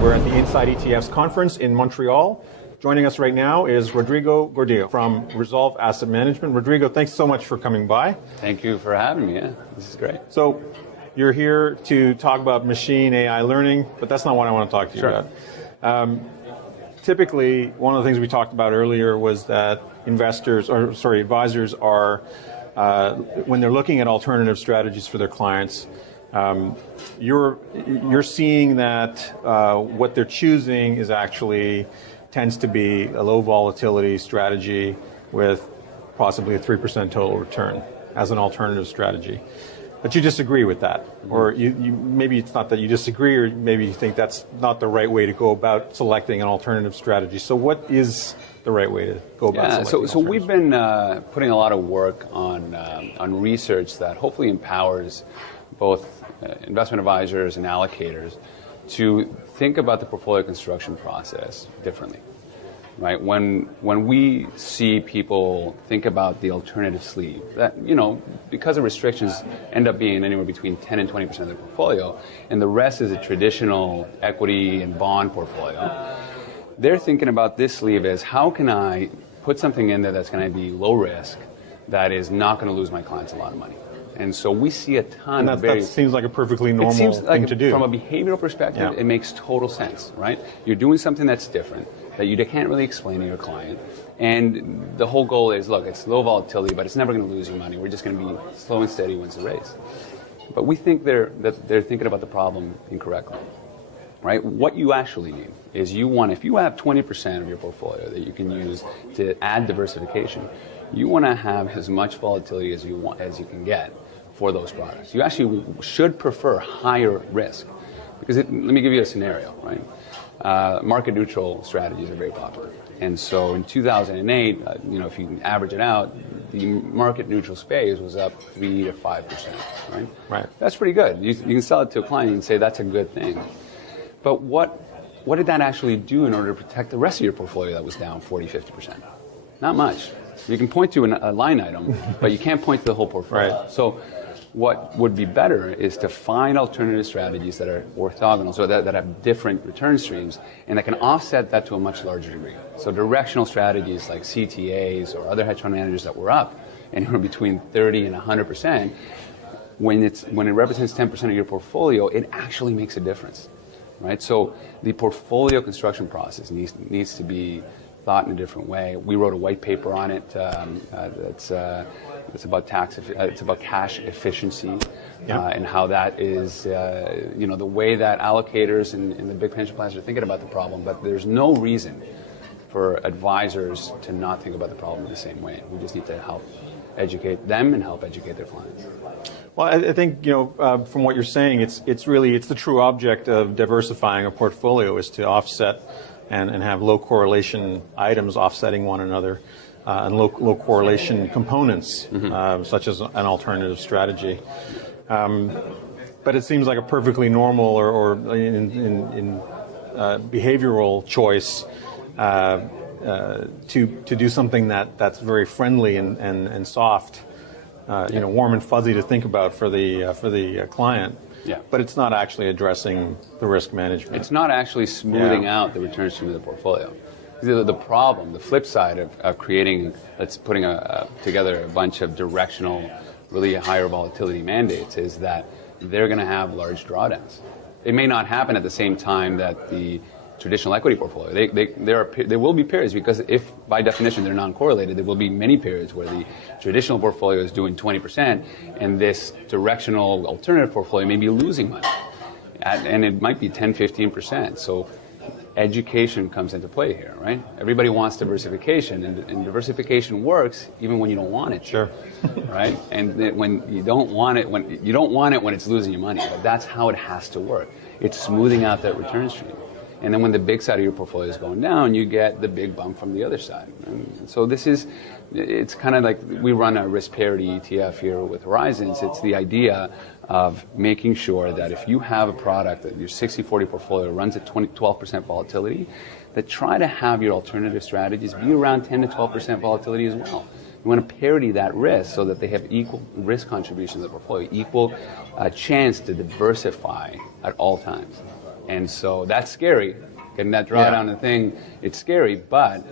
We're at the Inside ETFs Conference in Montreal. Joining us right now is Rodrigo Gordillo from Resolve Asset Management. Rodrigo, thanks so much for coming by. Thank you for having me. Yeah, this is great. So you're here to talk about machine AI learning, but that's not what I want to talk to you about. Typically, one of the things we talked about earlier was that advisors are, when they're looking at alternative strategies for their clients, you're seeing that what they're choosing is actually tends to be a low volatility strategy with possibly a 3% total return as an alternative strategy. But you disagree with that, or you maybe it's not that you disagree, or maybe you think that's not the right way to go about selecting an alternative strategy. So what is the right way to go about selecting? So we've been putting a lot of work on research that hopefully empowers both investment advisors and allocators to think about the portfolio construction process differently. Right? When we see people think about the alternative sleeve, that, because of restrictions, end up being anywhere between 10 and 20% of their portfolio, and the rest is a traditional equity and bond portfolio, they're thinking about this sleeve as, how can I put something in there that's going to be low risk, that is not going to lose my clients a lot of money? And so we see a ton of that seems like a perfectly normal thing to do. From a behavioral perspective, It makes total sense, right? You're doing something that's different, that you can't really explain to your client. And the whole goal is, look, it's low volatility, but it's never going to lose you money. We're just going to be slow and steady wins the race. But we think they're thinking about the problem incorrectly, right? What you actually need is if you have 20% of your portfolio that you can use to add diversification, you want to have as much volatility as you can get for those products. You actually should prefer higher risk, because let me give you a scenario, right? Market neutral strategies are very popular. And so in 2008, if you average it out, the market neutral space was up 3 to 5%, right? Right. That's pretty good. You can sell it to a client and say that's a good thing. But what did that actually do in order to protect the rest of your portfolio that was down 40, 50%? Not much. You can point to a line item, but you can't point to the whole portfolio. Right. So what would be better is to find alternative strategies that are orthogonal, so that have different return streams, and that can offset that to a much larger degree. So directional strategies like CTAs or other hedge fund managers that were up anywhere between 30 and 100%, when it represents 10% of your portfolio, it actually makes a difference, right? So the portfolio construction process needs to be thought in a different way. We wrote a white paper on it. It's about it's about cash efficiency, and how that is, the way that allocators and the big pension plans are thinking about the problem. But there's no reason for advisors to not think about the problem in the same way. We just need to help educate them and help educate their clients. Well, I think, from what you're saying, it's the true object of diversifying a portfolio is to offset and have low correlation items offsetting one another, and low correlation components, such as an alternative strategy. But it seems like a perfectly normal or in behavioral choice to do something that's very friendly and soft, warm and fuzzy to think about for the client. Yeah. But it's not actually addressing the risk management. It's not actually smoothing out the return stream of the portfolio. The problem, the flip side of creating, putting together a bunch of directional, really higher volatility mandates, is that they're going to have large drawdowns. It may not happen at the same time that the traditional equity portfolio. There will be periods, because if by definition they're non-correlated, there will be many periods where the traditional portfolio is doing 20% and this directional alternative portfolio may be losing money. And it might be 10, 15%. So education comes into play here, right? Everybody wants diversification, and diversification works even when you don't want it. Sure. Right? And when you don't want it, when it's losing you money. But that's how it has to work. It's smoothing out that return stream. And then when the big side of your portfolio is going down, you get the big bump from the other side. And so it's kind of like we run a risk parity ETF here with Horizons. It's the idea of making sure that if you have a product that your 60-40 portfolio runs at 12% volatility, that try to have your alternative strategies be around 10 to 12% volatility as well. You want to parity that risk so that they have equal risk contribution to the portfolio, equal chance to diversify at all times. And so that's scary. Getting that drawdown thing, it's scary, but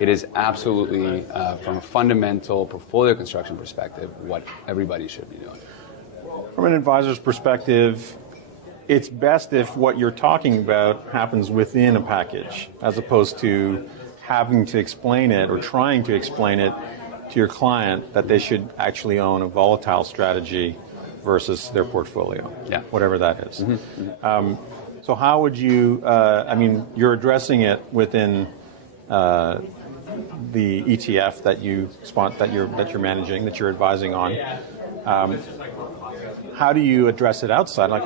it is absolutely, from a fundamental portfolio construction perspective, what everybody should be doing. From an advisor's perspective, it's best if what you're talking about happens within a package, as opposed to having to explain it or trying to explain it to your client that they should actually own a volatile strategy versus their portfolio, whatever that is. So how would you, you're addressing it within the ETF that you're managing, that you're advising on. How do you address it outside? Like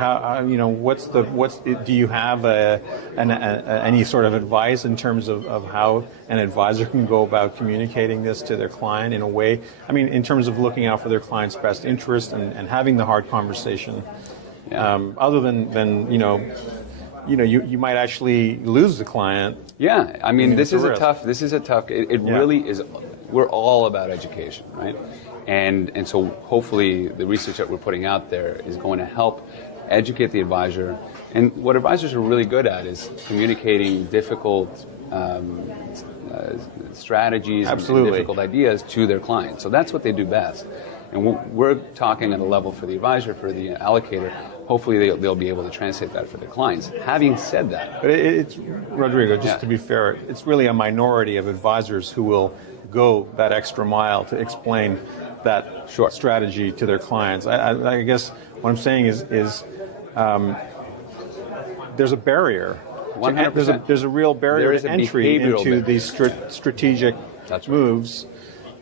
do you have any sort of advice in terms of how an advisor can go about communicating this to their client in a way? I mean, in terms of looking out for their client's best interest and having the hard conversation. Other than you might actually lose the client. Yeah, I mean, this is a tough. It really is. We're all about education, right? And so hopefully the research that we're putting out there is going to help educate the advisor. And what advisors are really good at is communicating difficult strategies and difficult ideas to their clients. So that's what they do best. And we're talking at a level for the advisor, for the allocator. Hopefully they'll be able to translate that for their clients. Having said that, but it's Rodrigo. Just to be fair, it's really a minority of advisors who will go that extra mile to explain that strategy to their clients. I guess what I'm saying is there's a barrier. 100%. There's a real barrier to entry into these strategic moves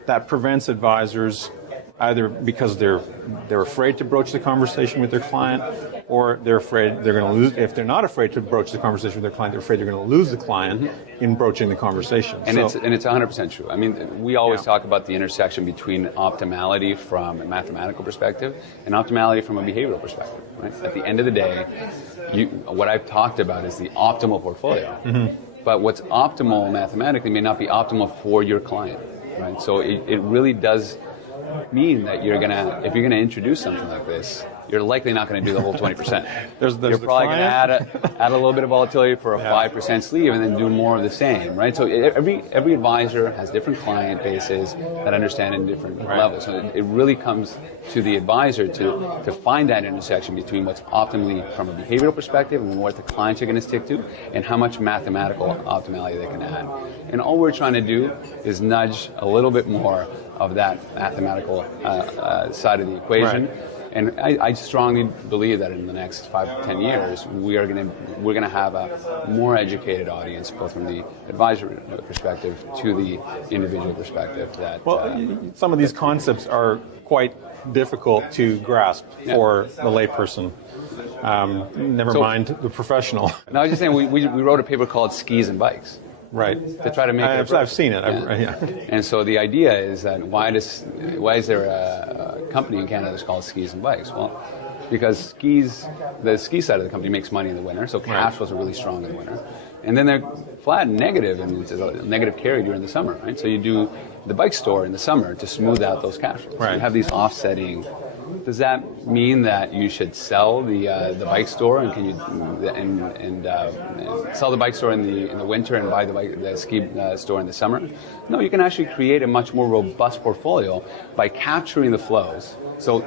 that prevents advisors, either because they're afraid to broach the conversation with their client, or they're afraid they're going to lose. If they're not afraid to broach the conversation with their client, they're afraid they're going to lose the client in broaching the conversation. And it's 100% true. I mean, we always talk about the intersection between optimality from a mathematical perspective and optimality from a behavioral perspective. Right? At the end of the day, what I've talked about is the optimal portfolio. But what's optimal mathematically may not be optimal for your client. Right? So it really does mean that if you're gonna introduce something like this, you're likely not going to do the whole 20%. You're probably going to add a little bit of volatility for a 5% sleeve, and then do more of the same, right? So every advisor has different client bases that understand in different levels. So it really comes to the advisor to find that intersection between what's optimally from a behavioral perspective and what the clients are going to stick to, and how much mathematical optimality they can add. And all we're trying to do is nudge a little bit more of that mathematical side of the equation. Right. And I strongly believe that in the next 5 to 10 years, we're going to have a more educated audience, both from the advisory perspective to the individual perspective. Some of these concepts are quite difficult to grasp for the layperson. Never mind the professional. No, I was just saying we wrote a paper called "Skis and Bikes." Right. To try to make I've seen it. And so the idea is that why is there a company in Canada that's called Skis and Bikes? Well, because the ski side of the company makes money in the winter, so cash flows are really strong in the winter. And then they're flat and negative, and it's a negative carry during the summer, right? So you do the bike store in the summer to smooth out those cash flows. Right. You have these offsetting. Does that mean that you should sell the bike store and sell the bike store in the winter and buy the ski store in the summer? No, you can actually create a much more robust portfolio by capturing the flows. So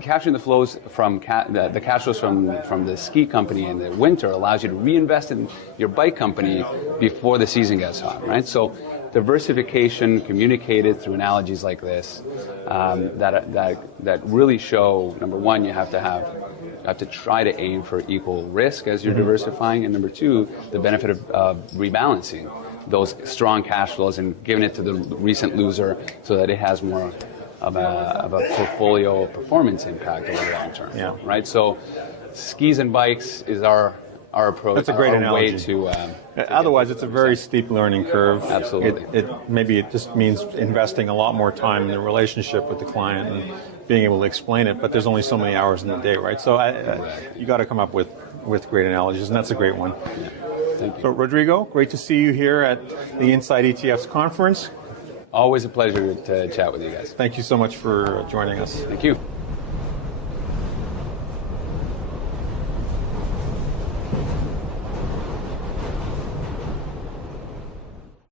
capturing the flows from the cash flows from the ski company in the winter allows you to reinvest in your bike company before the season gets hot, right? So diversification communicated through analogies like this that really show, number one, you have to try to aim for equal risk as you're diversifying, and number two, the benefit of rebalancing those strong cash flows and giving it to the recent loser so that it has more of a portfolio performance impact over the long term. Yeah. Right? So skis and bikes is our approach. That's a great analogy. Way to otherwise, it's a very steep learning curve. Absolutely. Maybe it just means investing a lot more time in the relationship with the client and being able to explain it, but there's only so many hours in the day, right? So you got to come up with great analogies, and that's a great one. Yeah. Thank you. So, Rodrigo, great to see you here at the Inside ETFs Conference. Always a pleasure to chat with you guys. Thank you so much for joining us. Thank you.